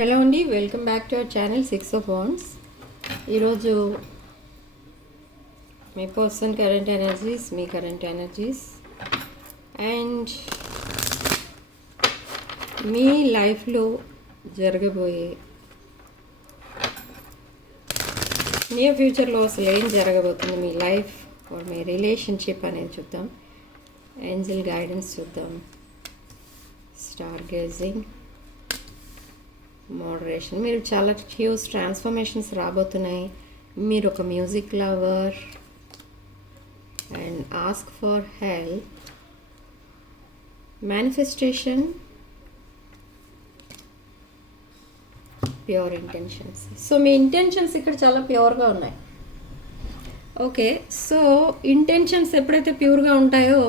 Hello అండి, welcome back to our channel 6 of Wands. ఈరోజు మీ పర్సన్ కరెంట్ ఎనర్జీస్, మీ కరెంట్ ఎనర్జీస్ అండ్ మీ లైఫ్లో జరగబోయే నియర్ ఫ్యూచర్లో అసలు ఏం జరగబోతుంది మీ లైఫ్ ఆర్ మీ రిలేషన్షిప్ అనేది చూద్దాం. ఏంజెల్ గైడెన్స్ చూద్దాం. Star gazing, moderation. మీరు చాలా హ్యూజ్ ట్రాన్స్ఫర్మేషన్స్ రాబోతున్నాయి. మీరు ఒక music lover and ask for help. Manifestation, pure intentions. So మీ ఇంటెన్షన్స్ ఇక్కడ చాలా ప్యూర్గా ఉన్నాయి. ఓకే, సో ఇంటెన్షన్స్ ఎప్పుడైతే ప్యూర్గా ఉంటాయో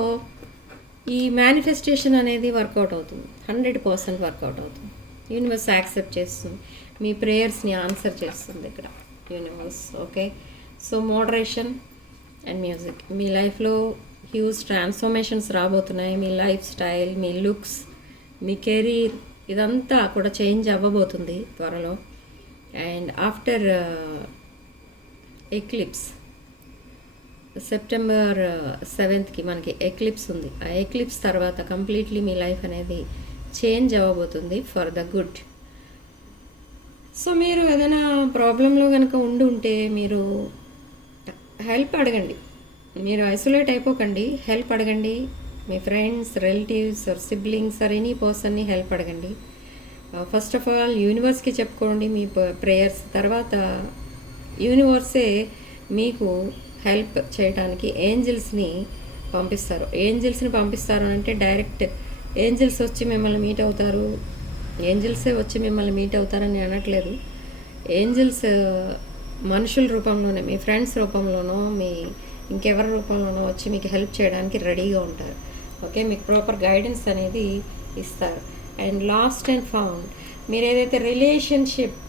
ఈ మేనిఫెస్టేషన్ అనేది వర్కౌట్ అవుతుంది. 100% వర్కౌట్ అవుతుంది. యూనివర్స్ యాక్సెప్ట్ చేస్తుంది, మీ ప్రేయర్స్ని ఆన్సర్ చేస్తుంది ఇక్కడ universe. Okay, so moderation and music. మీ లైఫ్లో హ్యూజ్ ట్రాన్స్ఫర్మేషన్స్ రాబోతున్నాయి. మీ లైఫ్ స్టైల్, మీ లుక్స్, మీ కెరీర్ ఇదంతా కూడా చేంజ్ అవ్వబోతుంది త్వరలో. And after eclipse, September 7th మనకి ఎక్లిప్స్ ఉంది. ఆ ఎక్లిప్స్ తర్వాత కంప్లీట్లీ మీ లైఫ్ అనేది చేంజ్ అవ్వబోతుంది ఫర్ ద గుడ్. సో మీరు ఏదైనా ప్రాబ్లంలో కనుక ఉంటే మీరు హెల్ప్ అడగండి. మీరు ఐసోలేట్ అయిపోకండి, హెల్ప్ అడగండి. మీ friends, relatives or siblings or any పర్సన్ని హెల్ప్ అడగండి. ఫస్ట్ ఆఫ్ ఆల్ యూనివర్స్కి చెప్పుకోండి మీ ప్రేయర్స్. తర్వాత యూనివర్సే మీకు హెల్ప్ చేయడానికి ఏంజల్స్ని పంపిస్తారు అంటే డైరెక్ట్ ఏంజల్స్ వచ్చి మిమ్మల్ని మీట్ అవుతారు, ఏంజల్సే వచ్చి మిమ్మల్ని మీట్ అవుతారని అనట్లేదు. ఏంజల్స్ మనుషుల రూపంలోనే, మీ ఫ్రెండ్స్ రూపంలోనో, మీ ఇంకెవరి రూపంలోనో వచ్చి మీకు హెల్ప్ చేయడానికి రెడీగా ఉంటారు. ఓకే, మీకు ప్రాపర్ గైడెన్స్ అనేది ఇస్తారు. అండ్ లాస్ట్ అండ్ ఫౌండ్, మీరు ఏదైతే రిలేషన్షిప్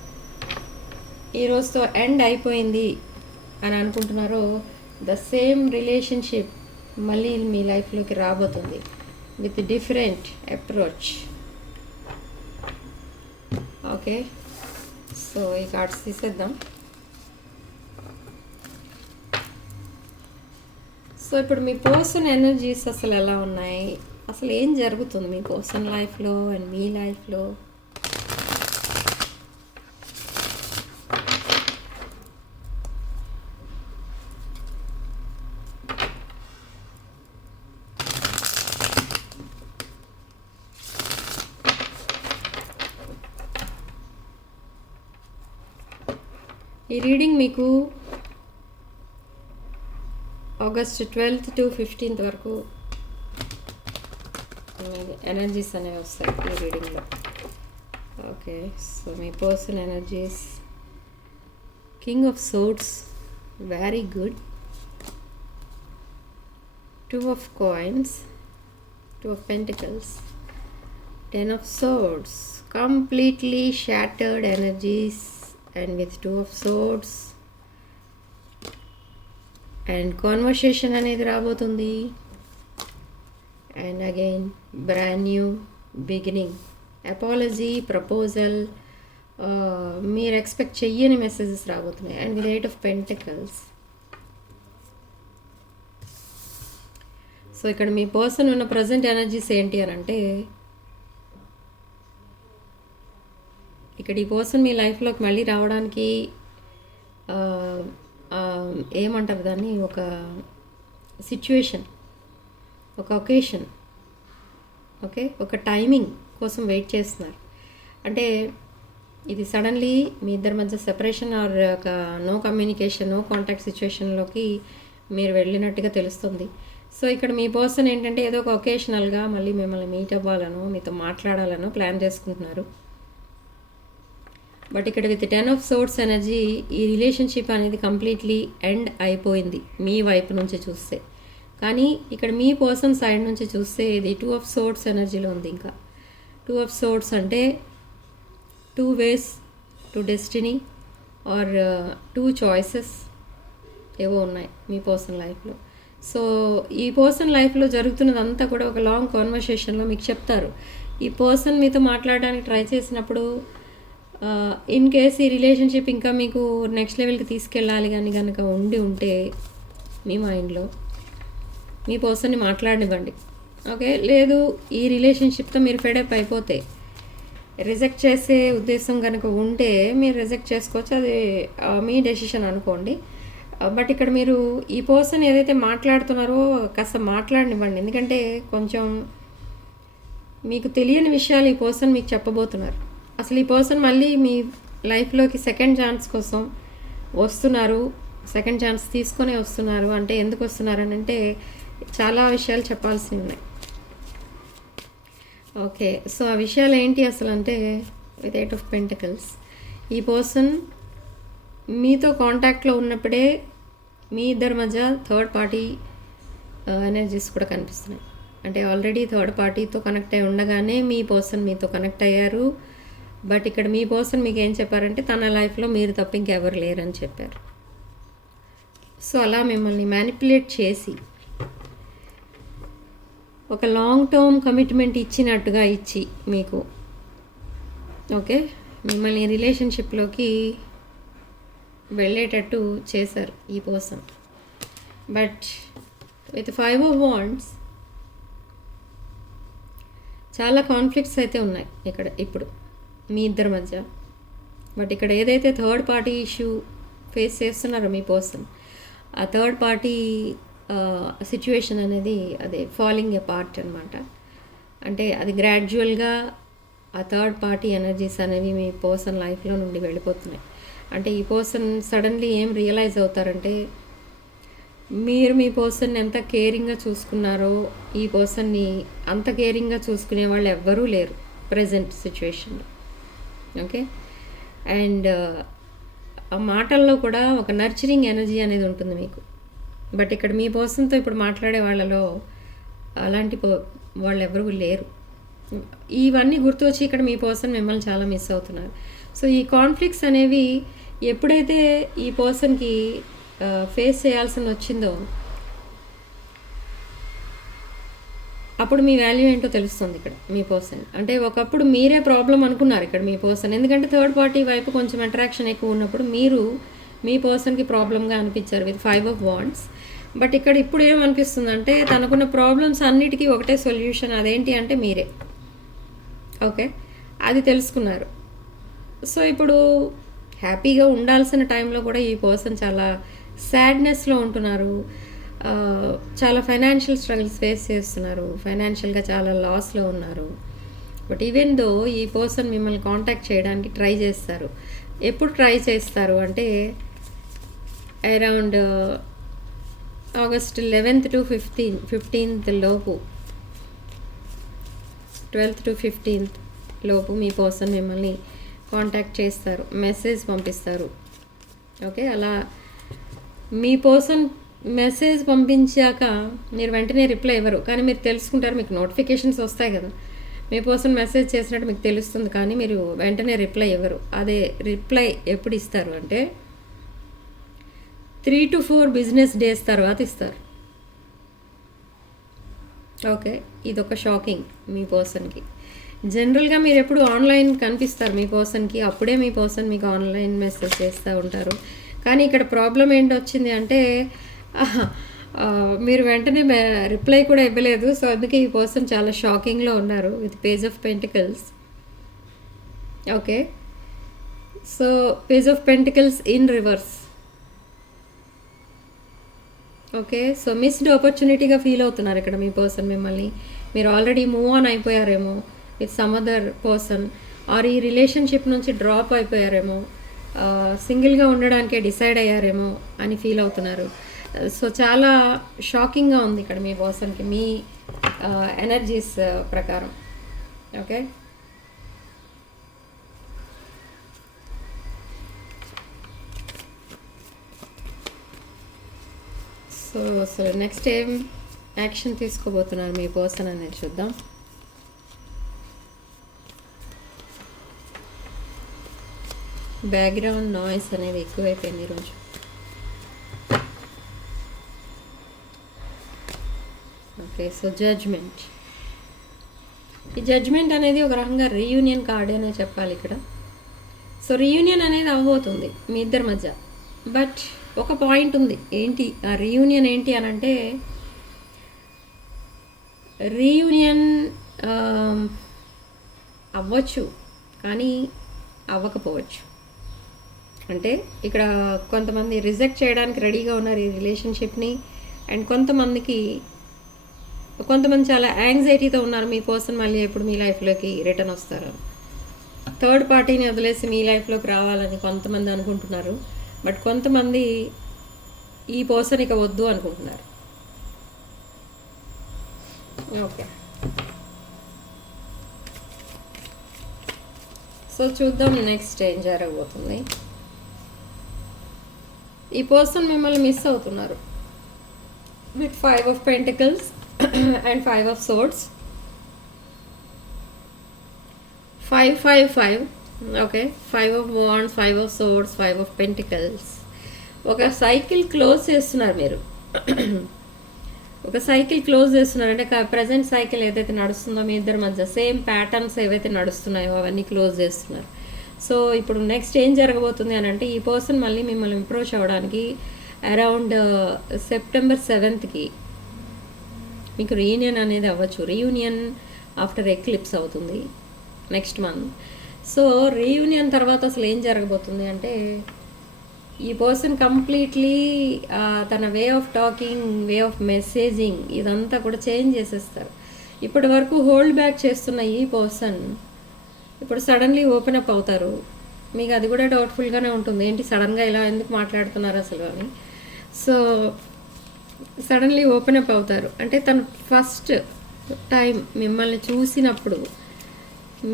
ఈ రోజుతో ఎండ్ అయిపోయింది అని అనుకుంటున్నారో ద సేమ్ రిలేషన్షిప్ మళ్ళీ మీ లైఫ్లోకి రాబోతుంది with different approach. Okay, so ఈ కార్డ్స్ తీసేద్దాం. సో ఇప్పుడు మీ పర్సన్ ఎనర్జీస్ అసలు ఎలా ఉన్నాయి, అసలు ఏం జరుగుతుంది మీ పర్సన్ లైఫ్లో అండ్ మీ లైఫ్లో? ఈ రీడింగ్ మీకు ఆగస్ట్ 12th to 15th వరకు ఎనర్జీస్ అనేవి వస్తాయి ఈ రీడింగ్లో. ఓకే, సో మీ person energies, king of swords, very good. 2 of coins, 2 of pentacles, 10 of swords, completely shattered energies. And with 2 of swords and conversation అనేది రాబోతుంది. And again brand new beginning, apology, proposal, మీరు expect చెయ్యని messages రాబోతున్నాయి. And with 8 of pentacles. So ఇక్కడ మీ person ఉన్న present energies ఏంటి అని అంటే, ఇక్కడ ఈ పర్సన్ మీ లైఫ్లోకి మళ్ళీ రావడానికి ఏమంటారు దాన్ని, ఒక సిచ్యువేషన్, ఒక ఒకేషన్, ఓకే, ఒక టైమింగ్ కోసం వెయిట్ చేస్తున్నారు. అంటే ఇది సడన్లీ మీ ఇద్దరి మధ్య సెపరేషన్ ఆర్ ఒక నో కమ్యూనికేషన్, నో కాంటాక్ట్ సిచ్యువేషన్లోకి మీరు వెళ్ళినట్టుగా తెలుస్తుంది. సో ఇక్కడ మీ పర్సన్ ఏంటంటే ఏదో ఒక ఒకేషనల్గా మళ్ళీ మిమ్మల్ని మీట్ అవ్వాలనో, మీతో మాట్లాడాలనో ప్లాన్ చేసుకుంటున్నారు. బట్ ఇక్కడ విత్ 10 of swords ఎనర్జీ ఈ రిలేషన్షిప్ అనేది కంప్లీట్లీ ఎండ్ అయిపోయింది మీ వైపు నుంచి చూస్తే. కానీ ఇక్కడ మీ పర్సన్ సైడ్ నుంచి చూస్తే ఇది 2 of swords ఎనర్జీలో ఉంది. ఇంకా 2 of swords అంటే 2 ways to destiny or 2 choices ఏవో ఉన్నాయి మీ పర్సన్ లైఫ్లో. సో ఈ పర్సన్ లైఫ్లో జరుగుతున్నదంతా కూడా ఒక లాంగ్ కాన్వర్సేషన్లో మీకు చెప్తారు. ఈ పర్సన్ మీతో మాట్లాడడానికి ట్రై చేసినప్పుడు ఇన్ కేస్ ఈ రిలేషన్షిప్ ఇంకా మీకు నెక్స్ట్ లెవెల్కి తీసుకెళ్ళాలి కానీ కనుక ఉంటే మీ మైండ్లో మీ పర్సన్ని మాట్లాడనివ్వండి. ఓకే, లేదు ఈ రిలేషన్షిప్తో మీరు ఫెడప్ అయిపోతే రిజెక్ట్ చేసే ఉద్దేశం కనుక ఉంటే మీరు రిజెక్ట్ చేసుకోవచ్చు, అది మీ డెసిషన్ అనుకోండి. బట్ ఇక్కడ మీరు ఈ పర్సన్ ఏదైతే మాట్లాడుతున్నారో కాస్త మాట్లాడనివ్వండి. ఎందుకంటే కొంచెం మీకు తెలియని విషయాలు ఈ పర్సన్ మీకు చెప్పబోతున్నారు. అసలు ఈ పర్సన్ మళ్ళీ మీ లైఫ్లోకి సెకండ్ ఛాన్స్ కోసం వస్తున్నారు, సెకండ్ ఛాన్స్ తీసుకొనే వస్తున్నారు. అంటే ఎందుకు వస్తున్నారని అంటే చాలా విషయాలు చెప్పాల్సి ఉన్నాయి. ఓకే, సో ఆ విషయాలు ఏంటి అసలు అంటే, విత్ 8 ఆఫ్ పెంటికల్స్ ఈ పర్సన్ మీతో కాంటాక్ట్లో ఉన్నప్పుడే మీ ఇద్దరి మధ్య థర్డ్ పార్టీ ఎనర్జీస్ కూడా కనిపిస్తున్నాయి. అంటే ఆల్రెడీ థర్డ్ పార్టీతో కనెక్ట్ అయి ఉండగానే మీ పర్సన్ మీతో కనెక్ట్ అయ్యారు. బట్ ఇక్కడ మీ పర్సన్ మీకు ఏం చెప్పారంటే తన లైఫ్లో మీరు తప్ప ఇంకెవరు లేరని చెప్పారు. సో అలా మిమ్మల్ని మ్యానిపులేట్ చేసి ఒక లాంగ్ టర్మ్ కమిట్మెంట్ ఇచ్చినట్టుగా ఇచ్చి మీకు ఓకే మిమ్మల్ని రిలేషన్షిప్లోకి వెళ్ళేటట్టు చేశారు ఈ person. But with 5 of wands చాలా కాన్ఫ్లిక్ట్స్ అయితే ఉన్నాయి ఇక్కడ ఇప్పుడు మీ ఇద్దరి మధ్య. బట్ ఇక్కడ ఏదైతే థర్డ్ పార్టీ ఇష్యూ ఫేస్ చేస్తున్నారో మీ పర్సన్, ఆ థర్డ్ పార్టీ సిచ్యువేషన్ అనేది అదే ఫాలింగ్ ఎ పార్ట్ అనమాట. అంటే అది గ్రాడ్యువల్గా ఆ థర్డ్ పార్టీ ఎనర్జీస్ అనేవి మీ పర్సన్ లైఫ్లో నుండి వెళ్ళిపోతున్నాయి. అంటే ఈ పర్సన్ సడన్లీ ఏం రియలైజ్ అవుతారంటే మీరు మీ పర్సన్ని ఎంత కేరింగ్గా చూసుకున్నారో ఈ పర్సన్ని అంత కేరింగ్గా చూసుకునే వాళ్ళు ఎవ్వరూ లేరు ప్రజెంట్ సిచ్యువేషన్లో. ఓకే, అండ్ ఆ మాటల్లో కూడా ఒక నర్చరింగ్ ఎనర్జీ అనేది ఉంటుంది మీకు. బట్ ఇక్కడ మీ పర్సన్తో ఇప్పుడు మాట్లాడే వాళ్ళలో అలాంటి వాళ్ళు ఎవరు లేరు. ఇవన్నీ గుర్తు వచ్చి ఇక్కడ మీ పర్సన్ మిమ్మల్ని చాలా మిస్ అవుతున్నారు. సో ఈ కాన్ఫ్లిక్ట్స్ అనేవి ఎప్పుడైతే ఈ పర్సన్కి ఫేస్ చేయాల్సిన వచ్చిందో అప్పుడు మీ వాల్యూ ఏంటో తెలుస్తుంది ఇక్కడ మీ పర్సన్. అంటే ఒకప్పుడు మీరే ప్రాబ్లం అనుకున్నారు ఇక్కడ మీ పర్సన్. ఎందుకంటే థర్డ్ పార్టీ వైపు కొంచెం అట్రాక్షన్ ఎక్కువ ఉన్నప్పుడు మీరు మీ పర్సన్కి ప్రాబ్లంగా అనిపించారు విత్ 5 ఆఫ్ వాండ్స్. బట్ ఇక్కడ ఇప్పుడు ఏమనిపిస్తుందంటే తనకున్న ప్రాబ్లమ్స్ అన్నిటికీ ఒకటే సొల్యూషన్, అదేంటి అంటే మీరే. ఓకే, అది తెలుసుకున్నారు. సో ఇప్పుడు హ్యాపీగా ఉండాల్సిన టైంలో కూడా ఈ పర్సన్ చాలా సాడ్నెస్లో ఉంటున్నారు, చాలా ఫైనాన్షియల్ స్ట్రగుల్స్ ఫేస్ చేస్తున్నారు, ఫైనాన్షియల్గా చాలా లాస్లో ఉన్నారు. బట్ ఈవెన్ దో ఈ పర్సన్ మిమ్మల్ని కాంటాక్ట్ చేయడానికి ట్రై చేస్తారు. ఎప్పుడు ట్రై చేస్తారు అంటే around August 11th to 15th లోపు, 12th to 15th లోపు మీ పర్సన్ మిమ్మల్ని కాంటాక్ట్ చేస్తారు, మెసేజ్ పంపిస్తారు. ఓకే, అలా మీ పర్సన్ మెసేజ్ పంపించాక మీరు వెంటనే రిప్లై ఇవ్వరు, కానీ మీరు తెలుసుకుంటారు, మీకు నోటిఫికేషన్స్ వస్తాయి కదా, మీ పర్సన్ మెసేజ్ చేసినట్టు మీకు తెలుస్తుంది, కానీ మీరు వెంటనే రిప్లై ఇవ్వరు. అదే రిప్లై ఎప్పుడు ఇస్తారు అంటే 3 to 4 బిజినెస్ డేస్ తర్వాత ఇస్తారు. ఓకే, ఇదొక షాకింగ్ మీ పర్సన్కి. జనరల్గా మీరు ఎప్పుడు ఆన్లైన్ కనిపిస్తారు మీ పర్సన్కి, అప్పుడే మీ పర్సన్ మీకు ఆన్లైన్ మెసేజ్ చేస్తూ ఉంటారు. కానీ ఇక్కడ ప్రాబ్లం ఏంటి వచ్చింది అంటే మీరు వెంటనే రిప్లై కూడా ఇవ్వలేదు. సో అందుకే ఈ పర్సన్ చాలా షాకింగ్లో ఉన్నారు with page of pentacles. Okay, so page of pentacles in reverse. Okay, so missed ఆపర్చునిటీగా ఫీల్ అవుతున్నారు ఇక్కడ మీ పర్సన్ మిమ్మల్ని. మీరు ఆల్రెడీ మూవ్ ఆన్ అయిపోయారేమో with some other person, or ఈ రిలేషన్షిప్ నుంచి డ్రాప్ అయిపోయారేమో, సింగిల్గా ఉండడానికే డిసైడ్ అయ్యారేమో అని ఫీల్ అవుతున్నారు. సో చాలా షాకింగ్గా ఉంది ఇక్కడ మీ పర్సన్కి మీ ఎనర్జీస్ ప్రకారం. ఓకే, సో అసలు నెక్స్ట్ ఏం యాక్షన్ తీసుకోబోతున్నారు మీ పర్సన్ అనేది చూద్దాం. బ్యాక్గ్రౌండ్ నాయిస్ అనేది ఎక్కువైపోయింది ఈరోజు. Okay, so judgement. ఈ జడ్జ్మెంట్ అనేది ఒక రకంగా రీయూనియన్ కార్డ్ అనే చెప్పాలి ఇక్కడ. సో రీయూనియన్ అనేది అవ్వబోతుంది మీ ఇద్దరి మధ్య. బట్ ఒక పాయింట్ ఉంది. ఏంటి ఆ రీయూనియన్ ఏంటి అని అంటే, రీయూనియన్ అవ్వచ్చు కానీ అవ్వకపోవచ్చు. అంటే ఇక్కడ కొంతమంది రిజెక్ట్ చేయడానికి రెడీగా ఉన్నారు ఈ రిలేషన్షిప్ని, అండ్ కొంతమంది చాలా యాంగ్జైటీతో ఉన్నారు మీ పర్సన్ మళ్ళీ ఎప్పుడు మీ లైఫ్లోకి రిటర్న్ వస్తారు. థర్డ్ పార్టీని వదిలేసి మీ లైఫ్లోకి రావాలని కొంతమంది అనుకుంటున్నారు. బట్ కొంతమంది ఈ పర్సన్ ఇక వద్దు అనుకుంటున్నారు. ఓకే, సో చూద్దాం నెక్స్ట్ ఏం జరగబోతుంది. ఈ పర్సన్ మిమ్మల్ని మిస్ అవుతున్నారు with 5 of Pentacles and 5 of Swords. 5, 5, 5. Okay, 5 of Wands, 5 of Swords, 5 of Pentacles. ఒక సైకిల్ క్లోజ్ చేస్తున్నారు మీరు. ఒక సైకిల్ క్లోజ్ చేస్తున్నారు అంటే ప్రజెంట్ సైకిల్ ఏదైతే నడుస్తుందో మీ ఇద్దరి మధ్య సేమ్ ప్యాటర్న్స్ ఏవైతే నడుస్తున్నాయో అవన్నీ క్లోజ్ చేస్తున్నారు. సో ఇప్పుడు నెక్స్ట్ ఏం జరగబోతుంది అని అంటే, ఈ పర్సన్ మళ్ళీ మిమ్మల్ని అప్రోచ్ అవ్వడానికి అరౌండ్ September 7th మీకు రీయూనియన్ అనేది అవ్వచ్చు. రీయూనియన్ ఆఫ్టర్ ఎక్లిప్స్ అవుతుంది నెక్స్ట్ మంత్. సో రీయూనియన్ తర్వాత అసలు ఏం జరగబోతుంది అంటే, ఈ పర్సన్ కంప్లీట్లీ తన way of talking, way of messaging ఇదంతా కూడా చేంజ్ చేసేస్తారు. ఇప్పటి వరకు హోల్డ్ బ్యాక్ చేస్తున్న ఈ పర్సన్ ఇప్పుడు సడన్లీ ఓపెన్ అప్ అవుతారు. మీకు అది కూడా డౌట్ఫుల్గానే ఉంటుంది, ఏంటి సడన్గా ఇలా ఎందుకు మాట్లాడుతున్నారు అసలు అని. సో సడన్లీ ఓపెన్ అప్ అవుతారు. అంటే తను ఫస్ట్ టైం మిమ్మల్ని చూసినప్పుడు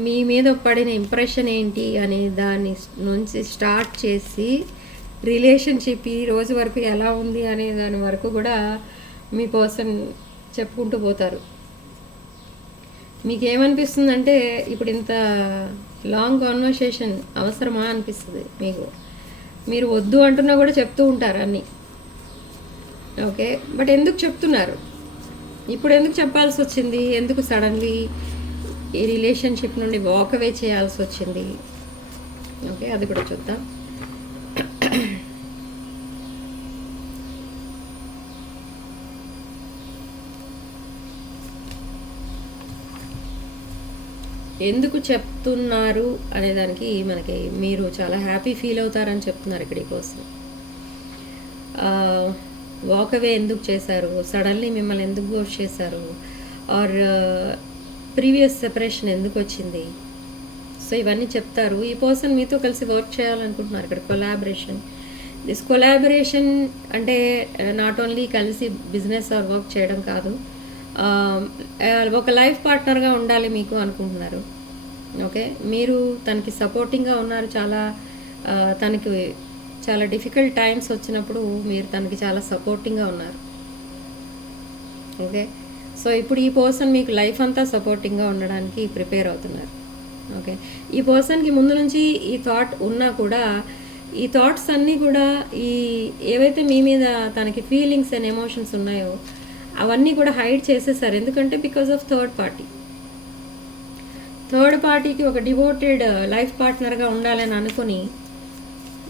మీ మీద పడిన ఇంప్రెషన్ ఏంటి అనే దాని నుంచి స్టార్ట్ చేసి రిలేషన్షిప్ ఈ రోజు వరకు ఎలా ఉంది అనే దాని వరకు కూడా మీ పర్సన్ చెప్పుకుంటూ పోతారు. మీకు ఏమనిపిస్తుందంటే, ఇప్పుడు ఇంత లాంగ్ కాన్వర్సేషన్ అవసరమా అనిపిస్తుంది మీకు. మీరు వద్దు అంటున్నా కూడా చెప్తూ ఉంటారు అన్నీ. ఓకే, బట్ ఎందుకు చెప్తున్నారు, ఇప్పుడు ఎందుకు చెప్పాల్సి వచ్చింది, ఎందుకు సడన్లీ ఈ రిలేషన్షిప్ నుండి వాక్ అవే చేయాల్సి వచ్చింది? ఓకే, అది కూడా చూద్దాం. ఎందుకు చెప్తున్నారు అనేదానికి మనకి మీరు చాలా హ్యాపీ ఫీల్ అవుతారని చెప్తున్నారు ఇక్కడ ఈ కోసం. వాక్ అవే ఎందుకు చేశారు, సడన్లీ మిమ్మల్ని ఎందుకు గోస్ట్ చేశారు, ఆర్ ప్రీవియస్ సెపరేషన్ ఎందుకు వచ్చింది, సో ఇవన్నీ చెప్తారు. ఈ పర్సన్ మీతో కలిసి వర్క్ చేయాలనుకుంటున్నారు ఇక్కడ. కొలాబరేషన్ అంటే నాట్ ఓన్లీ కలిసి బిజినెస్ ఆర్ వర్క్ చేయడం కాదు, ఒక లైఫ్ పార్ట్నర్గా ఉండాలి మీకు అనుకుంటున్నారు. ఓకే, మీరు తనకి సపోర్టింగ్గా ఉన్నారు. తనకి చాలా డిఫికల్ట్ టైమ్స్ వచ్చినప్పుడు మీరు తనకి చాలా సపోర్టింగ్గా ఉన్నారు. ఓకే, సో ఇప్పుడు ఈ పర్సన్ మీకు లైఫ్ అంతా సపోర్టింగ్గా ఉండడానికి ప్రిపేర్ అవుతున్నారు. ఓకే, ఈ పర్సన్కి ముందు నుంచి ఈ థాట్ ఉన్నా కూడా ఈ థాట్స్ అన్నీ కూడా ఏవైతే మీ మీద తనకి ఫీలింగ్స్ అండ్ ఎమోషన్స్ ఉన్నాయో అవన్నీ కూడా హైడ్ చేసేసారు. ఎందుకంటే బికాజ్ ఆఫ్ థర్డ్ పార్టీకి ఒక డివోటెడ్ లైఫ్ పార్ట్నర్గా ఉండాలని అనుకుని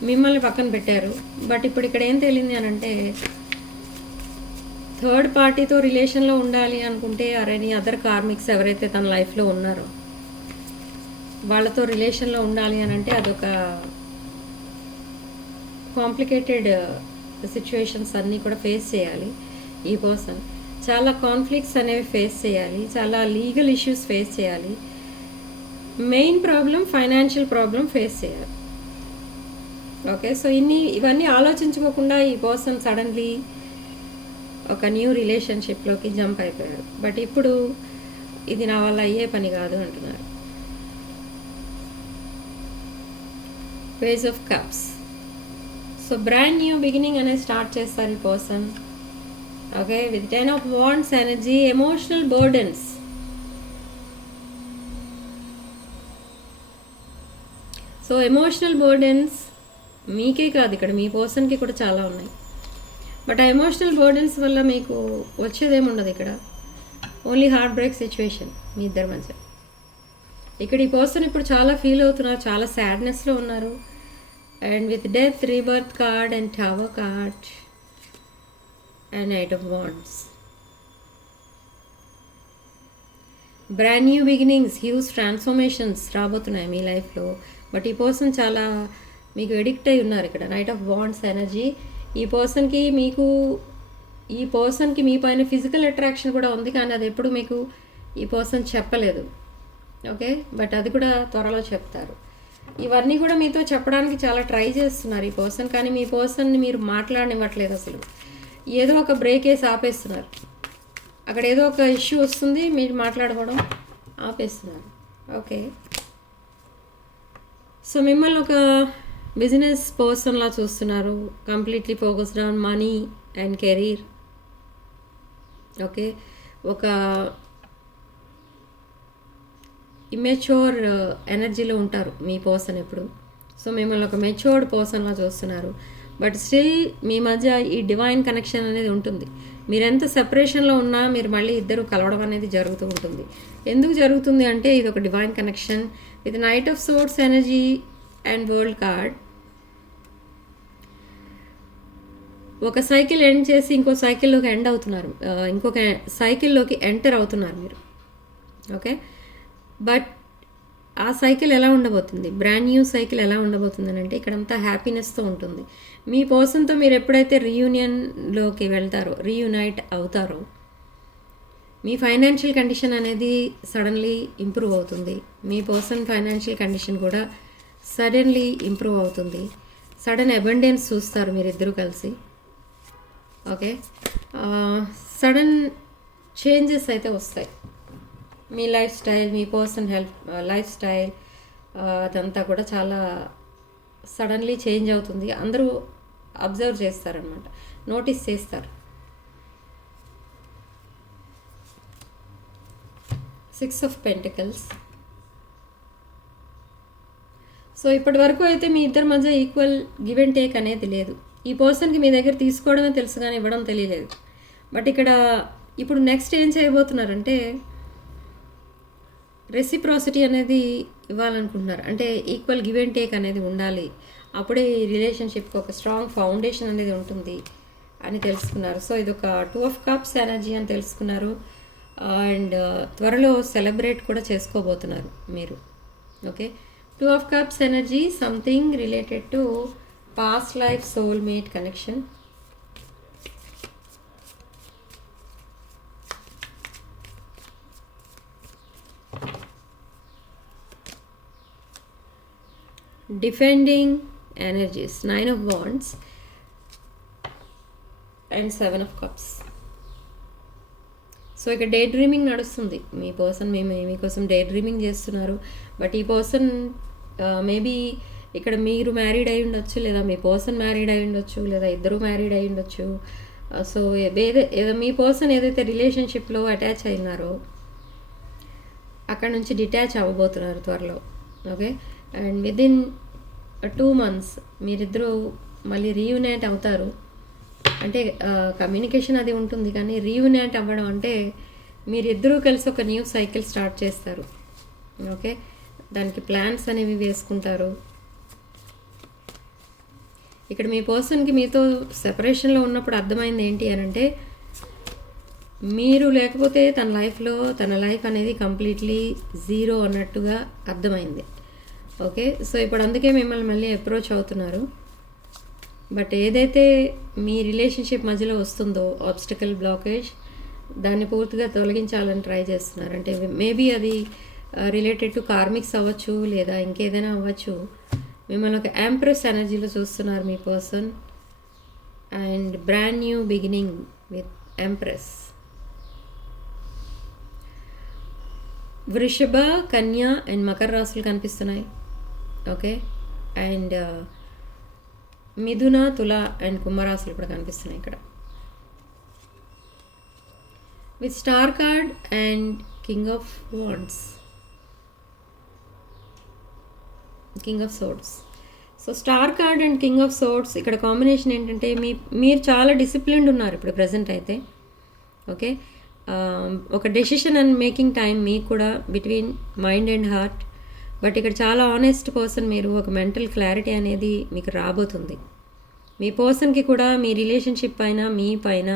మిమ్మల్ని పక్కన పెట్టారు. బట్ ఇప్పుడు ఇక్కడ ఏం తెలియంది అని అంటే, థర్డ్ పార్టీతో రిలేషన్లో ఉండాలి అనుకుంటే ఎనీ అదర్ కార్మిక్స్ ఎవరైతే తన లైఫ్లో ఉన్నారో వాళ్ళతో రిలేషన్లో ఉండాలి అని అంటే అదొక కాంప్లికేటెడ్ సిచ్యువేషన్స్ అన్నీ కూడా ఫేస్ చేయాలి. ఈ పర్సన్ చాలా కాన్ఫ్లిక్ట్స్ అనేవి ఫేస్ చేయాలి, చాలా లీగల్ ఇష్యూస్ ఫేస్ చేయాలి, main problem financial problem face చేయాలి. ఓకే, సో ఇవన్నీ ఆలోచించుకోకుండా ఈ పర్సన్ సడన్లీ ఒక న్యూ రిలేషన్షిప్లోకి జంప్ అయిపోయారు. బట్ ఇప్పుడు ఇది నా వల్ల అయ్యే పని కాదు అంటున్నారు. Page of cups. So brand new beginning అనేది స్టార్ట్ చేస్తారు ఈ person. Okay, with 10 of Wands energy, emotional burdens. So emotional burdens మీకే కాదు, ఇక్కడ మీ పర్సన్కి కూడా చాలా ఉన్నాయి. బట్ ఆ ఎమోషనల్ బర్డెన్స్ వల్ల మీకు వచ్చేదేముండదు ఇక్కడ. ఓన్లీ హార్ట్ బ్రేక్ సిచ్యువేషన్ మీ ఇద్దరి మధ్య. ఇక్కడ ఈ పర్సన్ ఇప్పుడు చాలా ఫీల్ అవుతున్నారు, చాలా సాడ్నెస్లో ఉన్నారు. And with death, rebirth card and tower card and knight of wands. Brand new beginnings, huge transformations రాబోతున్నాయి మీ లైఫ్లో. బట్ ఈ పర్సన్ చాలా మీకు ఎడిక్ట్ అయి ఉన్నారు ఇక్కడ. Knight of wands energy. ఈ పర్సన్కి మీ పైన ఫిజికల్ అట్రాక్షన్ కూడా ఉంది, కానీ అది ఎప్పుడు మీకు ఈ పర్సన్ చెప్పలేదు. ఓకే, బట్ అది కూడా త్వరలో చెప్తారు. ఇవన్నీ కూడా మీతో చెప్పడానికి చాలా ట్రై చేస్తున్నారు ఈ పర్సన్, కానీ మీ పర్సన్ని మీరు మాట్లాడనివ్వట్లేదు. అసలు ఏదో ఒక బ్రేక్ వేసి ఆపేస్తున్నారు. అక్కడ ఏదో ఒక ఇష్యూ వస్తుంది, మీరు మాట్లాడుకోవడం ఆపేస్తున్నారు. ఓకే, సో మిమ్మల్ని ఒక బిజినెస్ పర్సన్లా చూస్తున్నారు, completely focused on money and career. Okay, ఒక ఇమెచ్యూర్ ఎనర్జీలో ఉంటారు మీ పర్సన్ ఎప్పుడు. సో మిమ్మల్ని ఒక మెచ్యూర్డ్ పర్సన్లా చూస్తున్నారు. బట్ స్టిల్ మీ మధ్య ఈ డివైన్ కనెక్షన్ అనేది ఉంటుంది. మీరు ఎంత సెపరేషన్లో ఉన్నా మీరు మళ్ళీ ఇద్దరు కలవడం అనేది జరుగుతూ ఉంటుంది. ఎందుకు జరుగుతుంది అంటే ఇది ఒక divine connection. With knight of swords energy and world card. ఒక సైకిల్ ఎండ్ చేసి ఇంకో సైకిల్లోకి ఎండ్ అవుతున్నారు, ఇంకొక సైకిల్లోకి ఎంటర్ అవుతున్నారు మీరు. ఓకే, బట్ ఆ సైకిల్ ఎలా ఉండబోతుంది, బ్రాండ్ న్యూ సైకిల్ ఎలా ఉండబోతుంది అని అంటే ఇక్కడంతా హ్యాపీనెస్తో ఉంటుంది. మీ పర్సన్తో మీరు ఎప్పుడైతే రీయూనియన్లోకి వెళ్తారో, రీయునైట్ అవుతారో, మీ ఫైనాన్షియల్ కండిషన్ అనేది సడన్లీ ఇంప్రూవ్ అవుతుంది. మీ పర్సన్ ఫైనాన్షియల్ కండిషన్ కూడా సడన్లీ ఇంప్రూవ్ అవుతుంది. సడన్ అబండెన్స్ చూస్తారు మీరిద్దరూ కలిసి. ఓకే, సడన్ చేంజెస్ అయితే వస్తాయి. మీ లైఫ్ స్టైల్, మీ పర్సన్ లైఫ్ స్టైల్ అదంతా కూడా చాలా సడన్లీ చేంజ్ అవుతుంది. అందరూ అబ్జర్వ్ చేస్తారనమాట, నోటీస్ చేస్తారు. 6 of Pentacles. సో ఇప్పటి వరకు అయితే మీ ఇద్దరి మధ్య ఈక్వల్ గివ్ అండ్ టేక్ అనేది లేదు. ఈ పర్సన్కి మీ దగ్గర తీసుకోవడమే తెలుసు కానీ ఇవ్వడం తెలియలేదు. బట్ ఇక్కడ ఇప్పుడు నెక్స్ట్ ఏం చేయబోతున్నారంటే రెసిప్రాసిటీ అనేది ఇవ్వాలనుకుంటున్నారు. అంటే ఈక్వల్ గివ్ అండ్ టేక్ అనేది ఉండాలి, అప్పుడే ఈ రిలేషన్షిప్కి ఒక స్ట్రాంగ్ ఫౌండేషన్ అనేది ఉంటుంది అని తెలుసుకున్నారు. సో ఇది ఒక 2 of Cups ఎనర్జీ అని తెలుసుకున్నారు. అండ్ త్వరలో సెలబ్రేట్ కూడా చేసుకోబోతున్నారు మీరు. Okay, 2 of Cups energy, something related to past life soulmate connection. Defending energies, 9 of Wands and 7 of Cups. So ఇక డే డ్రీమింగ్ నడుస్తుంది. మీ పర్సన్ మీకోసం డే డ్రీమింగ్ చేస్తున్నారు. బట్ ఈ పర్సన్ మేబీ ఇక్కడ మీరు మ్యారీడ్ అయి ఉండొచ్చు, లేదా మీ పర్సన్ మ్యారీడ్ అయి ఉండొచ్చు, లేదా ఇద్దరు మ్యారీడ్ అయి ఉండొచ్చు. సో మీ పర్సన్ ఏదైతే రిలేషన్షిప్లో అటాచ్ అయినారో అక్కడ నుంచి డిటాచ్ అవ్వబోతున్నారు త్వరలో. ఓకే, అండ్ విదిన్ 2 months మీరిద్దరూ మళ్ళీ రీయూనైట్ అవుతారు. అంటే కమ్యూనికేషన్ అది ఉంటుంది, కానీ రీయూనైట్ అవ్వడం అంటే మీరిద్దరూ కలిసి ఒక న్యూ సైకిల్ స్టార్ట్ చేస్తారు. ఓకే, దానికి ప్లాన్స్ అనేవి వేసుకుంటారు. ఇక్కడ మీ పర్సన్కి మీతో సెపరేషన్లో ఉన్నప్పుడు అర్థమైంది ఏంటి అని అంటే మీరు లేకపోతే తన లైఫ్ అనేది కంప్లీట్లీ జీరో అన్నట్టుగా అర్థమైంది. ఓకే, సో ఇప్పుడు అందుకే మిమ్మల్ని మళ్ళీ అప్రోచ్ అవుతున్నారు. బట్ ఏదైతే మీ రిలేషన్షిప్ మధ్యలో వస్తుందో ఆబ్స్టికల్ బ్లాకేజ్, దాన్ని పూర్తిగా తొలగించాలని ట్రై చేస్తున్నారు. అంటే మేబీ అది రిలేటెడ్ టు కార్మిక్స్ అవ్వచ్చు, లేదా ఇంకేదైనా అవ్వచ్చు. మిమ్మల్ని ఒక ఎంప్రెస్ ఎనర్జీలో చూస్తున్నారు మీ person. And brand new beginning with empress. Vrishabha, Kanya and Makar రాశులు కనిపిస్తున్నాయి. ఓకే, అండ్ మిథున, తుల అండ్ కుంభరాశులు కూడా కనిపిస్తున్నాయి ఇక్కడ. With star card and king of wands, king of swords. So star card and king of swords ఇక్కడ కాంబినేషన్ ఏంటంటే మీరు చాలా డిసిప్లిన్డ్ ఉన్నారు ఇప్పుడు ప్రజెంట్ అయితే. ఓకే, ఒక డెసిషన్ అండ్ మేకింగ్ టైం మీకు కూడా between mind and heart. But ఇక్కడ చాలా ఆనెస్ట్ పర్సన్ మీరు. ఒక మెంటల్ క్లారిటీ అనేది మీకు రాబోతుంది. మీ పర్సన్కి కూడా మీ రిలేషన్షిప్ పైన, మీ పైన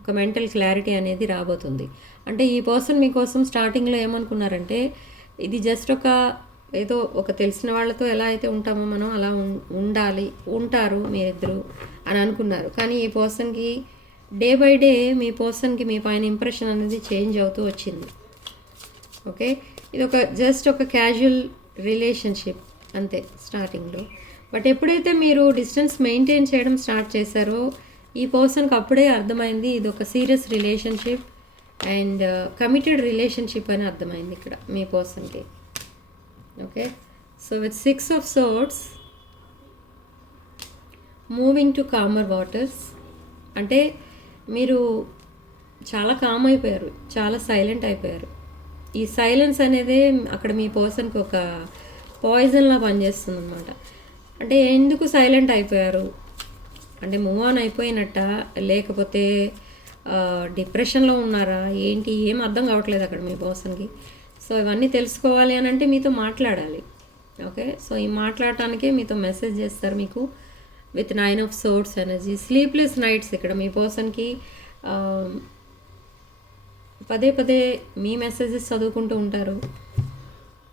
ఒక మెంటల్ క్లారిటీ అనేది రాబోతుంది. అంటే ఈ పర్సన్ మీకోసం స్టార్టింగ్లో ఏమనుకున్నారంటే, ఇది జస్ట్ ఏదో ఒక తెలిసిన వాళ్ళతో ఎలా అయితే ఉంటామో మనం అలా ఉంటారు మీరిద్దరు అని అనుకున్నారు. కానీ ఈ పర్సన్కి డే బై డే మీ పర్సన్కి మీ పైన ఇంప్రెషన్ అనేది చేంజ్ అవుతూ వచ్చింది. ఓకే, ఇది జస్ట్ ఒక క్యాజువల్ రిలేషన్షిప్ అంతే స్టార్టింగ్లో. బట్ ఎప్పుడైతే మీరు డిస్టెన్స్ మెయింటైన్ చేయడం స్టార్ట్ చేశారో ఈ పర్సన్కి అప్పుడే అర్థమైంది ఇది ఒక serious relationship and committed relationship అని అర్థమైంది ఇక్కడ మీ పర్సన్కి. Okay, so with 6 of Swords moving to comer waters. అంటే మీరు చాలా కామ్ అయిపోయారు, చాలా సైలెంట్ అయిపోయారు. ఈ సైలెన్స్ అనేది అక్కడ మీ పర్సన్కి ఒక పాయిజన్లా పనిచేస్తుంది అనమాట. అంటే ఎందుకు సైలెంట్ అయిపోయారు అంటే మూవ్ ఆన్ అయిపోయినట్ట, లేకపోతే డిప్రెషన్లో ఉన్నారా ఏంటి, ఏం అర్థం కావట్లేదు అక్కడ మీ పర్సన్కి. సో ఇవన్నీ తెలుసుకోవాలి అని అంటే మీతో మాట్లాడాలి. ఓకే, సో ఈ మాట్లాడటానికే మీతో మెసేజ్ చేస్తారు మీకు with 9 of Swords energy. Sleepless nights ఇక్కడ మీ పర్సన్కి పదే పదే మీ మెసేజెస్ చదువుకుంటూ ఉంటారు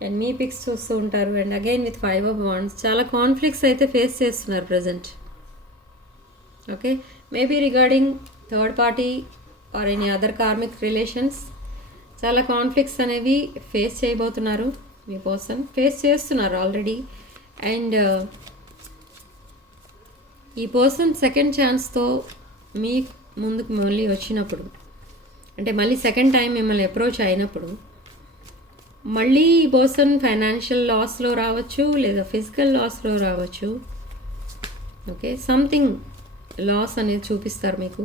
అండ్ మీ పిక్స్ చూస్తూ ఉంటారు. And again with 5 of Wands చాలా కాన్ఫ్లిక్ట్స్ అయితే ఫేస్ చేస్తున్నారు present. Okay, maybe regarding third party or any other karmic relations చాలా కాన్ఫ్లిక్ట్స్ అనేవి ఫేస్ చేయబోతున్నారు మీ పర్సన్, ఫేస్ చేస్తున్నారు ఆల్రెడీ. అండ్ ఈ పర్సన్ సెకండ్ ఛాన్స్తో మీ ముందుకు మళ్ళీ వచ్చినప్పుడు, అంటే మళ్ళీ సెకండ్ టైం మిమ్మల్ని అప్రోచ్ అయినప్పుడు, మళ్ళీ ఈ పర్సన్ ఫైనాన్షియల్ లాస్లో రావచ్చు లేదా ఫిజికల్ లాస్లో రావచ్చు. ఓకే, సంథింగ్ లాస్ అనేది చూపిస్తారు మీకు.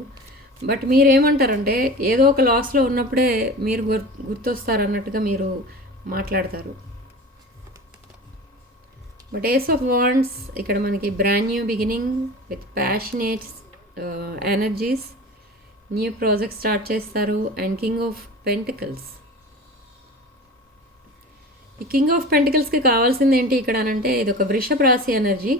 బట్ మీరేమంటారంటే ఏదో ఒక లాస్లో ఉన్నప్పుడే మీరు గుర్తొస్తారు అన్నట్టుగా మీరు మాట్లాడతారు. బట్ ఏస్ ఆఫ్ వాండ్స్ ఇక్కడ మనకి brand new beginning with passionate energies, new project start చేస్తారు. And king of pentacles. ఈ కింగ్ ఆఫ్ పెంటికల్స్కి కావాల్సింది ఏంటి ఇక్కడ అనంటే ఇది ఒక వృషభ రాశి ఎనర్జీ.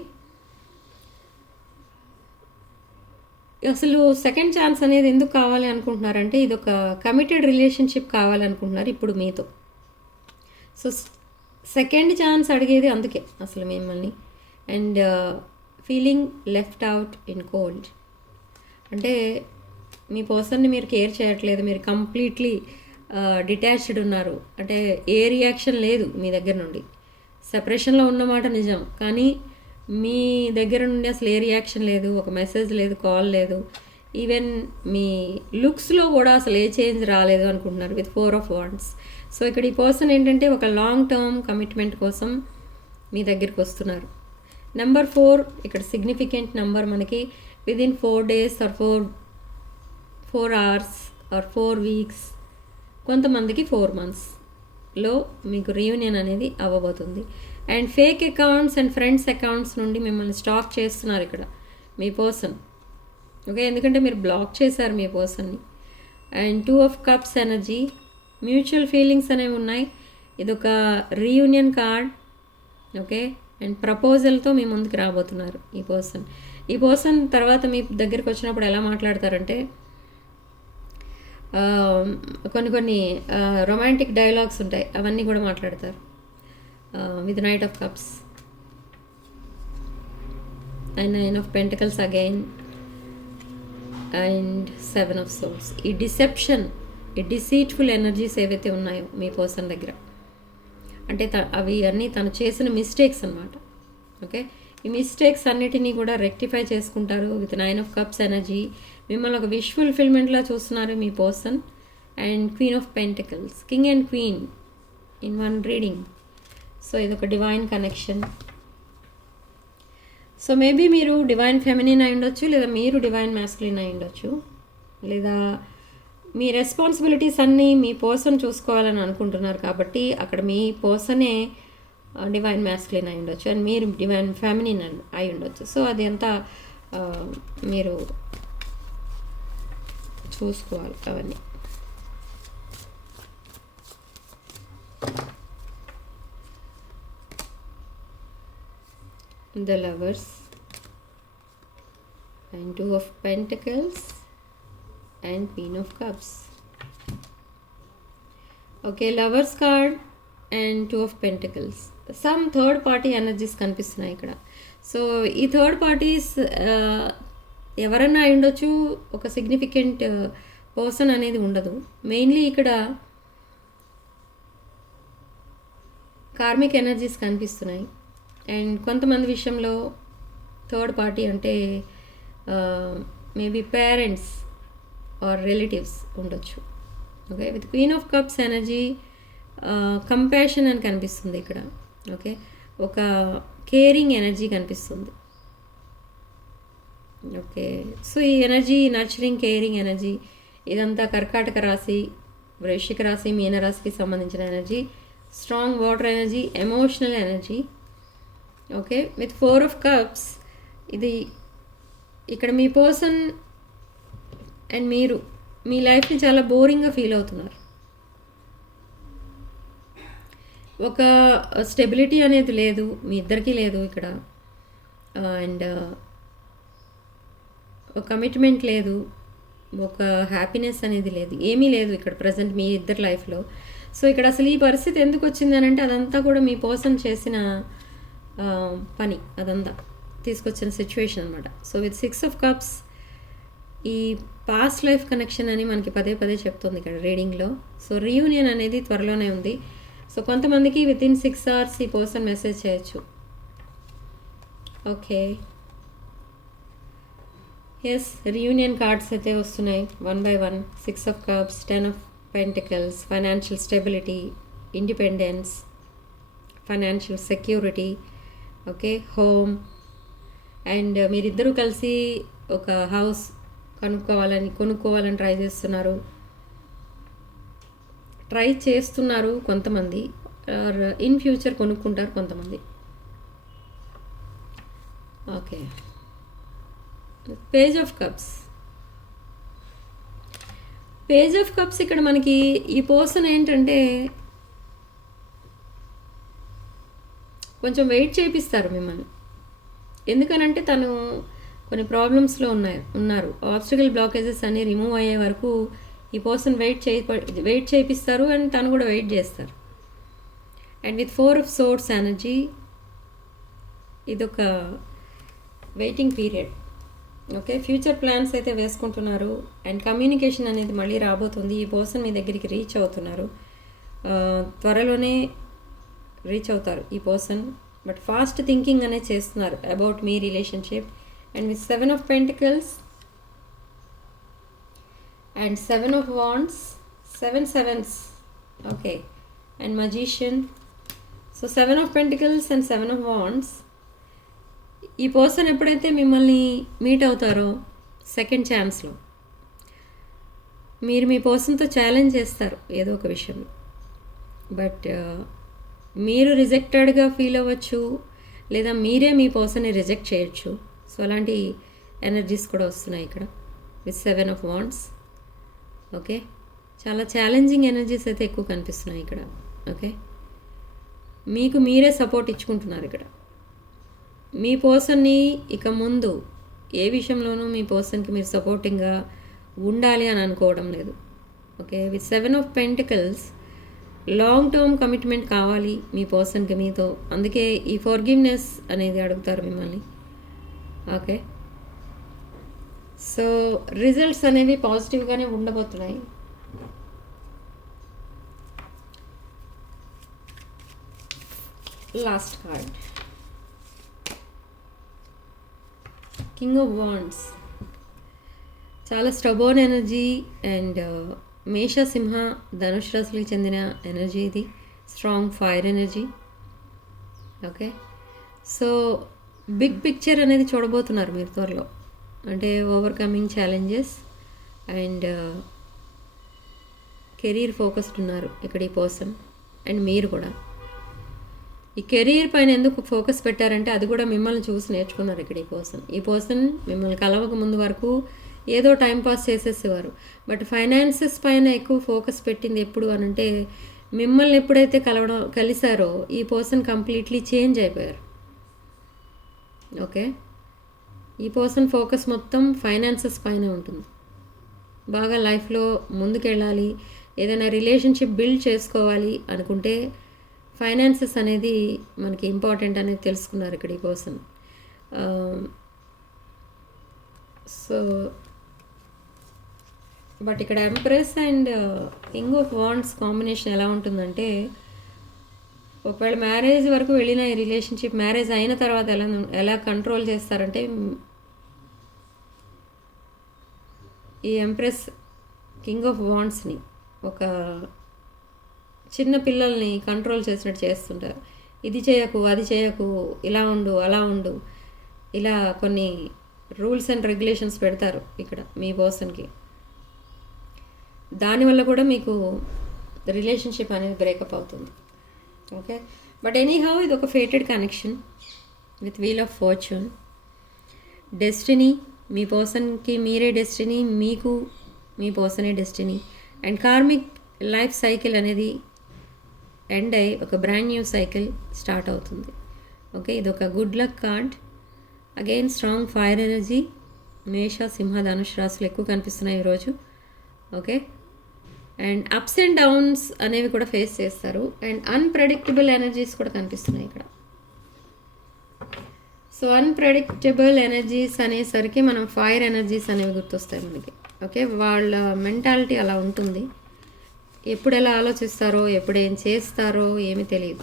అసలు సెకండ్ ఛాన్స్ అనేది ఎందుకు కావాలి అనుకుంటున్నారంటే ఇది ఒక కమిటెడ్ రిలేషన్షిప్ కావాలనుకుంటున్నారు ఇప్పుడు మీతో. సో సెకండ్ ఛాన్స్ అడిగేది అందుకే అసలు మిమ్మల్ని. And feeling left out in cold అంటే మీ పర్సన్ని మీరు కేర్ చేయట్లేదు, మీరు కంప్లీట్లీ డిటాచ్డ్ ఉన్నారు. అంటే ఏ రియాక్షన్ లేదు మీ దగ్గర నుండి. సెపరేషన్లో ఉన్నమాట నిజం, కానీ మీ దగ్గర నుండి అసలు ఏ రియాక్షన్ లేదు, ఒక మెసేజ్ లేదు, కాల్ లేదు, ఈవెన్ మీ లుక్స్లో కూడా అసలు ఏ చేంజ్ రాలేదు అనుకుంటున్నారు విత్ 4 of Wands. సో ఇక్కడ ఈ పర్సన్ ఏంటంటే ఒక లాంగ్ టర్మ్ కమిట్మెంట్ కోసం మీ దగ్గరికి వస్తున్నారు. నెంబర్ 4 ఇక్కడ సిగ్నిఫికెంట్ నెంబర్ మనకి. Within 4 days or 4 hours or 4 weeks, కొంతమందికి 4 monthsలో మీకు రీయూనియన్ అనేది అవ్వబోతుంది. And fake accounts and friends accounts నుండి మిమ్మల్ని స్టాక్ చేస్తున్నారు ఇక్కడ మీ పర్సన్. ఓకే, ఎందుకంటే మీరు బ్లాక్ చేశారు మీ పర్సన్ని. And 2 of Cups energy, mutual feelings అనేవి ఉన్నాయి. ఇది ఒక రీయూనియన్ కార్డ్. ఓకే, అండ్ ప్రపోజల్తో మీ ముందుకు రాబోతున్నారు ఈ పర్సన్. ఈ పర్సన్ తర్వాత మీ దగ్గరికి వచ్చినప్పుడు ఎలా మాట్లాడతారంటే కొన్ని రొమాంటిక్ డైలాగ్స్ ఉంటాయి, అవన్నీ కూడా మాట్లాడతారు with Knight of Cups and 9 of Pentacles again and 7 of Swords. ఈ డిసెప్షన్, ఈ డిసీట్ఫుల్ ఎనర్జీస్ ఏవైతే ఉన్నాయో మీ పర్సన్ దగ్గర, అంటే అవి అన్నీ తను చేసిన మిస్టేక్స్ అన్నమాట. ఓకే, ఈ మిస్టేక్స్ అన్నిటినీ కూడా రెక్టిఫై చేసుకుంటారు విత్ 9 of Cups ఎనర్జీ. మిమ్మల్ని ఒక విష్ ఫుల్ఫిల్మెంట్లా చూస్తున్నారు మీ person. And Queen of Pentacles, king and queen in one reading. So ఇదొక డివైన్ కనెక్షన్. సో మేబీ మీరు డివైన్ ఫెమినిన్ అయి ఉండొచ్చు, లేదా మీరు డివైన్ మ్యాస్కులిన్ అయి ఉండొచ్చు, లేదా మీ రెస్పాన్సిబిలిటీస్ అన్నీ మీ పర్సన్ చూసుకోవాలని అనుకుంటున్నారు కాబట్టి అక్కడ మీ పర్సనే డివైన్ మ్యాస్కులిన్ అయి ఉండొచ్చు అండ్ మీరు డివైన్ ఫెమినిన్ అయి ఉండొచ్చు. సో అది అంతా మీరు చూసుకోవాలి అవన్నీ. the Lovers, and Two of Pentacles, and Queen of Cups. Okay, Lovers card and Two of Pentacles. Some third party energies కనిపిస్తున్నాయి ఇక్కడ. సో ఈ థర్డ్ పార్టీస్ ఎవరన్నా అయి ఉండొచ్చు, ఒక సిగ్నిఫికెంట్ పర్సన్ అనేది ఉండదు. మెయిన్లీ ఇక్కడ కార్మిక్ ఎనర్జీస్ కనిపిస్తున్నాయి. అండ్ కొంతమంది విషయంలో థర్డ్ పార్టీ అంటే మేబీ పేరెంట్స్ ఆర్ రిలేటివ్స్ ఉండొచ్చు. Okay, with queen of cups energy compassion అని కనిపిస్తుంది ఇక్కడ. ఓకే, ఒక కేరింగ్ ఎనర్జీ కనిపిస్తుంది. ఓకే, సో ఈ ఎనర్జీ నర్చరింగ్, కేరింగ్ ఎనర్జీ ఇదంతా కర్కాటక రాశి, వృశ్చిక రాశి, మీనరాశికి సంబంధించిన energy. Strong water energy, emotional energy. Okay, with 4 of cups ఇది ఇక్కడ మీ పర్సన్ అండ్ మీరు మీ లైఫ్ని చాలా బోరింగ్గా ఫీల్ అవుతున్నారు. ఒక స్టెబిలిటీ అనేది లేదు, మీ ఇద్దరికీ లేదు ఇక్కడ. అండ్ ఒక కమిట్మెంట్ లేదు, ఒక హ్యాపీనెస్ అనేది లేదు, ఏమీ లేదు ఇక్కడ ప్రజెంట్ మీ ఇద్దరి లైఫ్లో. సో ఇక్కడ అసలు ఈ పరిస్థితి ఎందుకు వచ్చిందని అంటే అదంతా కూడా మీ పర్సన్ చేసిన పని, అదంతా తీసుకొచ్చిన సిచ్యువేషన్ అనమాట. సో విత్ 6 ఆఫ్ కప్స్ ఈ పాస్ట్ లైఫ్ కనెక్షన్ అని మనకి పదే పదే చెప్తుంది ఇక్కడ రీడింగ్లో. సో రీయూనియన్ అనేది త్వరలోనే ఉంది. సో కొంతమందికి విత్ ఇన్ 6 hours ఈ పర్సన్ మెసేజ్ చేయొచ్చు. ఓకే, ఎస్, రీయూనియన్ కార్డ్స్ అయితే వస్తున్నాయి 1 by 1. 6 of cups, 10 of pentacles, financial stability, independence, financial security. Okay, home. And మీరిద్దరూ కలిసి ఒక హౌస్ కొనుక్కోవాలని ట్రై చేస్తున్నారు కొంతమంది, ఆర్ ఇన్ ఫ్యూచర్ కొనుక్కుంటారు కొంతమంది. Okay, page of cups. Page of cups ఇక్కడ మనకి ఈ పర్సన్ ఏంటంటే కొంచెం వెయిట్ చేపిస్తారు మిమ్మల్ని. ఎందుకనంటే తను కొన్ని ప్రాబ్లమ్స్లో ఉన్నారు. ఆబ్స్టికల్ బ్లాకేజెస్ అన్నీ రిమూవ్ అయ్యే వరకు ఈ పర్సన్ వెయిట్ చేపిస్తారు అండ్ తను కూడా వెయిట్ చేస్తారు. And with 4 of swords energy ఇదొక waiting period. Okay, future plans అయితే వేసుకుంటున్నారు అండ్ కమ్యూనికేషన్ అనేది మళ్ళీ రాబోతుంది. ఈ పర్సన్ మీ దగ్గరికి రీచ్ అవుతున్నారు, త్వరలోనే రీచ్ అవుతారు ఈ పర్సన్. బట్ ఫాస్ట్ థింకింగ్ అనేది చేస్తున్నారు about me relationship. And with 7 of pentacles and 7 of wands, 7 sevens. Okay, and మజీషియన్. So 7 of pentacles and 7 of wands. ఈ పర్సన్ ఎప్పుడైతే మిమ్మల్ని మీట్ అవుతారో సెకండ్ ఛాన్స్లో మీరు మీ పర్సన్తో ఛాలెంజ్ చేస్తారు ఏదో ఒక విషయంలో. బట్ మీరు రిజెక్టెడ్గా ఫీల్ అవ్వచ్చు, లేదా మీరే మీ పర్సన్ని రిజెక్ట్ చేయొచ్చు. సో అలాంటి ఎనర్జీస్ కూడా వస్తున్నాయి ఇక్కడ విత్ 7 ఆఫ్ వాండ్స్. ఓకే, చాలా ఛాలెంజింగ్ ఎనర్జీస్ అయితే ఎక్కువ కనిపిస్తున్నాయి ఇక్కడ. ఓకే, మీకు మీరే సపోర్ట్ ఇచ్చుకుంటున్నారు ఇక్కడ. మీ పర్సన్ని ఇక ముందు ఏ విషయంలోనూ మీ పర్సన్కి మీరు సపోర్టింగ్గా ఉండాలి అని అనుకోవడం లేదు. Okay, with 7 of pentacles long term commitment కావాలి మీ పర్సన్కి మీతో, అందుకే ఈ ఫర్గివ్నెస్ అనేది అడుగుతారు మిమ్మల్ని. ఓకే, సో రిజల్ట్స్ అనేవి పాజిటివ్గానే ఉండబోతున్నాయి. Last card, king of wands. చాలా స్టబోర్న్ ఎనర్జీ అండ్ మేష, సింహ, ధనుష్ రాశులకు చెందిన ఎనర్జీ ఇది. Strong fire energy. Okay, so big picture అనేది చూడబోతున్నారు మీరు త్వరలో. అంటే overcoming challenges and career focused ఉన్నారు ఇక్కడ ఈ పర్సన్. అండ్ మీరు కూడా ఈ కెరీర్ పైన ఎందుకు ఫోకస్ పెట్టారంటే అది కూడా మిమ్మల్ని చూసి నేర్చుకున్నారు ఇక్కడ ఈ పర్సన్ మిమ్మల్ని కలవక ముందు వరకు ఏదో టైంపాస్ చేసేసేవారు. బట్ ఫైనాన్సెస్ పైన ఎక్కువ ఫోకస్ పెట్టింది ఎప్పుడు అనంటే మిమ్మల్ని ఎప్పుడైతే కలిసారో ఈ పర్సన్ కంప్లీట్లీ చేంజ్ అయిపోయారు. ఓకే, ఈ పర్సన్ ఫోకస్ మొత్తం ఫైనాన్సెస్ పైన ఉంటుంది. బాగా లైఫ్లో ముందుకెళ్ళాలి, ఏదైనా రిలేషన్షిప్ బిల్డ్ చేసుకోవాలి అనుకుంటే ఫైనాన్సెస్ అనేది మనకి ఇంపార్టెంట్ అనేది తెలుసుకున్నారు ఇక్కడ ఈ పర్సన్. సో బట్ ఇక్కడ empress and king of wands combination ఎలా ఉంటుందంటే, ఒకవేళ మ్యారేజ్ వరకు వెళ్ళిన ఈ రిలేషన్షిప్ మ్యారేజ్ అయిన తర్వాత ఎలా కంట్రోల్ చేస్తారంటే, ఈ ఎంప్రెస్ కింగ్ ఆఫ్ వాండ్స్ని ఒక చిన్న పిల్లల్ని కంట్రోల్ చేసినట్టు చేస్తుంటారు. ఇది చేయకు, అది చేయకు, ఇలా ఉండు, అలా ఉండు, ఇలా కొన్ని రూల్స్ అండ్ రెగ్యులేషన్స్ పెడతారు ఇక్కడ మీ పర్సన్కి. దానివల్ల కూడా మీకు రిలేషన్షిప్ అనేది బ్రేకప్ అవుతుంది. ఓకే, బట్ ఎనీహౌ ఇది ఒక fated connection with wheel of fortune. Destiny, మీ పర్సన్కి మీరే డెస్టినీ, మీకు మీ పర్సనే destiny. And karmic life cycle అనేది ఎండ్ అయ్యి ఒక బ్రాండ్ న్యూ సైకిల్ స్టార్ట్ అవుతుంది. ఓకే, ఇది ఒక good luck card. Again strong fire energy. Mesha, Simha, Dhanush రాశులు ఎక్కువ కనిపిస్తున్నాయి ఈరోజు. Okay, and ups and downs అనేవి కూడా ఫేస్ చేస్తారు. అండ్ అన్ప్రెడిక్టబుల్ ఎనర్జీస్ కూడా కనిపిస్తున్నాయి ఇక్కడ. సో అన్ప్రెడిక్టబుల్ ఎనర్జీస్ అనేసరికి మనం ఫైర్ ఎనర్జీస్ అనేవి గుర్తొస్తాయి మనకి. ఓకే, వాళ్ళ మెంటాలిటీ అలా ఉంటుంది. ఎప్పుడు ఎలా ఆలోచిస్తారో, ఎప్పుడు ఏం చేస్తారో ఏమీ తెలియదు,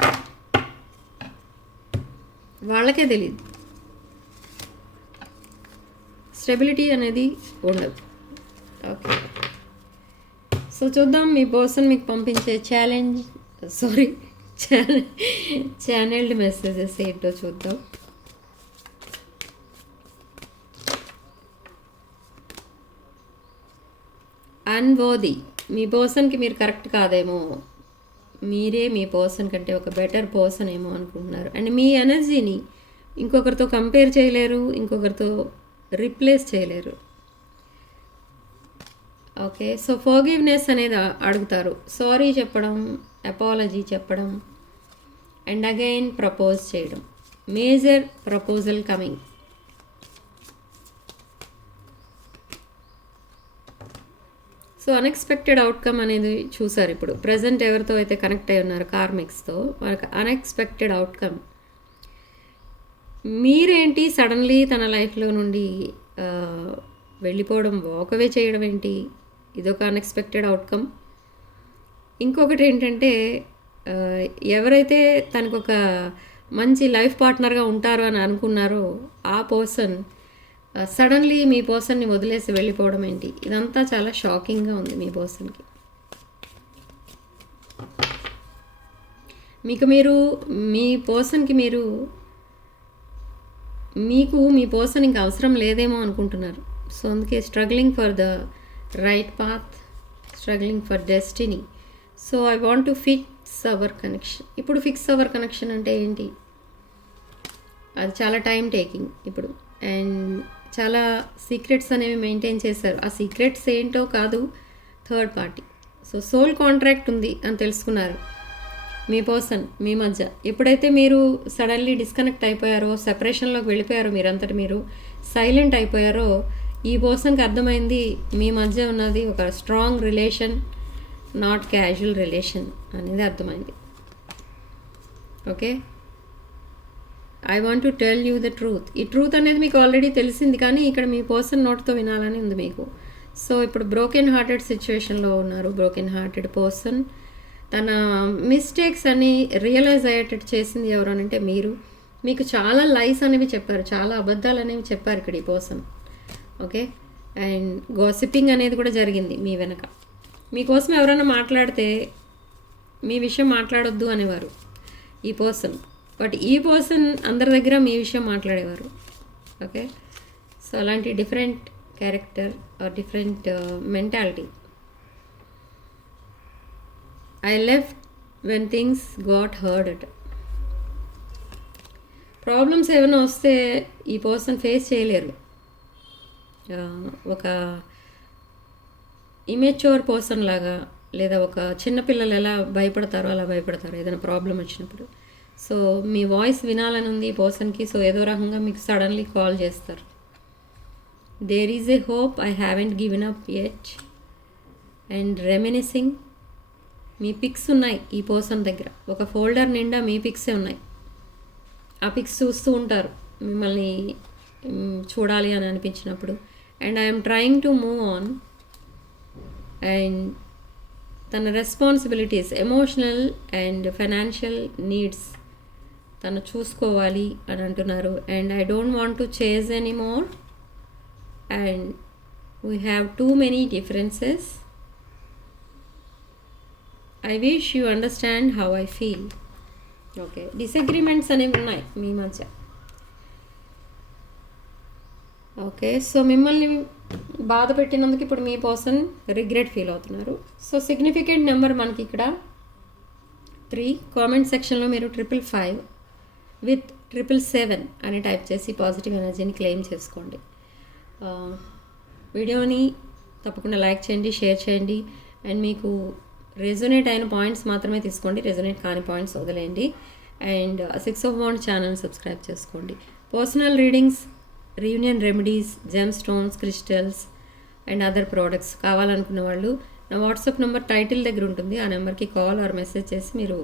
వాళ్ళకే తెలియదు. స్టెబిలిటీ అనేది ఉండదు. ఓకే, సో చూద్దాం మీ పర్సన్ మీకు పంపించే ఛానల్డ్ మెసేజెస్ ఏంటో చూద్దాం. అన్వర్ది, మీ పర్సన్కి మీరు కరెక్ట్ కాదేమో, మీరే మీ పర్సన్ కంటే ఒక బెటర్ పర్సన్ ఏమో అనుకుంటున్నారు. అండ్ మీ ఎనర్జీని ఇంకొకరితో కంపేర్ చేయలేరు, ఇంకొకరితో రీప్లేస్ చేయలేరు. ఓకే, సో ఫర్గివ్నెస్ అనేది అడుగుతారు. సారీ చెప్పడం, అపాలజీ చెప్పడం, అండ్ అగైన్ ప్రపోజ్ చేయడం. Major proposal coming. So unexpected outcome అనేది చూసారు. ఇప్పుడు ప్రజెంట్ ఎవరితో అయితే కనెక్ట్ అయి ఉన్నారు కార్మిక్స్తో, వాళ్ళకి అన్ఎక్స్పెక్టెడ్ అవుట్కమ్. మీరేంటి సడన్లీ తన లైఫ్లో నుండి వెళ్ళిపోవడం, వాకవే చేయడం ఏంటి, ఇదొక అన్ఎక్స్పెక్టెడ్ అవుట్కమ్. ఇంకొకటి ఏంటంటే, ఎవరైతే తనకు ఒక మంచి లైఫ్ పార్ట్నర్గా ఉంటారు అని అనుకున్నారో ఆ పర్సన్ సడన్లీ మీ పర్సన్ని వదిలేసి వెళ్ళిపోవడం ఏంటి, ఇదంతా చాలా షాకింగ్గా ఉంది మీ పర్సన్కి. మీరు మీ పర్సన్కి మీకు మీ పర్సన్ ఇంకా అవసరం లేదేమో అనుకుంటున్నారు. సో అందుకే struggling for the right path, struggling for destiny. So I want to fix our connection. ఇప్పుడు ఫిక్స్ అవర్ కనెక్షన్ అంటే ఏంటి, అది చాలా టైం టేకింగ్ ఇప్పుడు. అండ్ చాలా సీక్రెట్స్ అనేవి మెయింటైన్ చేశారు. ఆ సీక్రెట్స్ ఏంటో కాదు, third party. So soul contract ఉంది అని తెలుసుకున్నారు మీ పర్సన్ మీ మధ్య. ఎప్పుడైతే మీరు సడన్లీ డిస్కనెక్ట్ అయిపోయారో, సెపరేషన్లోకి వెళ్ళిపోయారో, మీరంతటి మీరు సైలెంట్ అయిపోయారో, ఈ పర్సన్కి అర్థమైంది మీ మధ్య ఉన్నది ఒక strong relation, not casual relation అనేది అర్థమైంది. Okay, I want to tell you the truth. ఈ ట్రూత్ అనేది మీకు ఆల్రెడీ తెలిసింది, కానీ ఇక్కడ మీ పర్సన్ నోట్తో వినాలని ఉంది మీకు. సో ఇప్పుడు బ్రోకెన్ హార్టెడ్ సిచ్యువేషన్లో ఉన్నారు. బ్రోకెన్ హార్టెడ్ పర్సన్ తన మిస్టేక్స్ అని రియలైజ్ అయ్యేటట్టు చేసింది ఎవరు అంటే మీరు. మీకు చాలా లైస్ అనేవి చెప్పారు, చాలా అబద్ధాలు అనేవి చెప్పారు ఇక్కడ ఈ పర్సన్. ఓకే, అండ్ గాసిపింగ్ అనేది కూడా జరిగింది మీ వెనక. మీకోసం ఎవరైనా మాట్లాడితే మీ విషయం మాట్లాడొద్దు అనేవారు ఈ పర్సన్, బట్ ఈ పర్సన్ అందరి దగ్గర మీ విషయం మాట్లాడేవారు. ఓకే, సో అలాంటి different character are different mentality. I left when things got heard at. Problems ఏమైనా వస్తే ఈ పర్సన్ ఫేస్ చేయలేరు. ఒక ఇమెచ్యూర్ పర్సన్ లాగా, లేదా ఒక చిన్నపిల్లలు ఎలా భయపడతారో అలా భయపడతారు ఏదైనా ప్రాబ్లం వచ్చినప్పుడు. సో మీ వాయిస్ వినాలని ఉంది ఈ పర్సన్కి. సో ఏదో రకంగా మీకు సడన్లీ కాల్ చేస్తారు. There is a hope, I haven't given up yet and reminiscing. మీ పిక్స్ ఉన్నాయి ఈ పర్సన్ దగ్గర, ఒక ఫోల్డర్ నిండా మీ పిక్సే ఉన్నాయి. ఆ పిక్స్ చూస్తూ ఉంటారు మిమ్మల్ని చూడాలి అని అనిపించినప్పుడు. And I'm trying to move on. And తన responsibilities, emotional and financial needs తను చూసుకోవాలి అని అంటున్నారు. And I don't want to chase any more and we have too many differences. I wish you understand how I feel. Okay, disagreements అనేవి ఉన్నాయి మీ మధ్య. Okay, so మిమ్మల్ని బాధ పెట్టినందుకు ఇప్పుడు మీ పర్సన్ రిగ్రెట్ ఫీల్ అవుతున్నారు. సో సిగ్నిఫికెంట్ నెంబర్ మనకి ఇక్కడ 3. కామెంట్ సెక్షన్లో మీరు 555 విత్ 777 అని టైప్ చేసి పాజిటివ్ ఎనర్జీని క్లెయిమ్ చేసుకోండి. వీడియోని తప్పకుండా లైక్ చేయండి, షేర్ చేయండి. అండ్ మీకు రెజొనేట్ అయిన పాయింట్స్ మాత్రమే తీసుకోండి, రెజొనేట్ కాని పాయింట్స్ వదిలేయండి. And 6 of Wands channel subscribe చేసుకోండి. Personal readings, reunion remedies, gem stones, crystals and other products కావాలనుకున్న వాళ్ళు నా వాట్సాప్ నెంబర్ టైటిల్ దగ్గర ఉంటుంది. ఆ నెంబర్కి కాల్ ఆర్ మెసేజ్ చేసి మీరు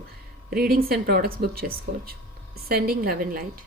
రీడింగ్స్ అండ్ ప్రోడక్ట్స్ బుక్ చేసుకోవచ్చు. Sending love and light.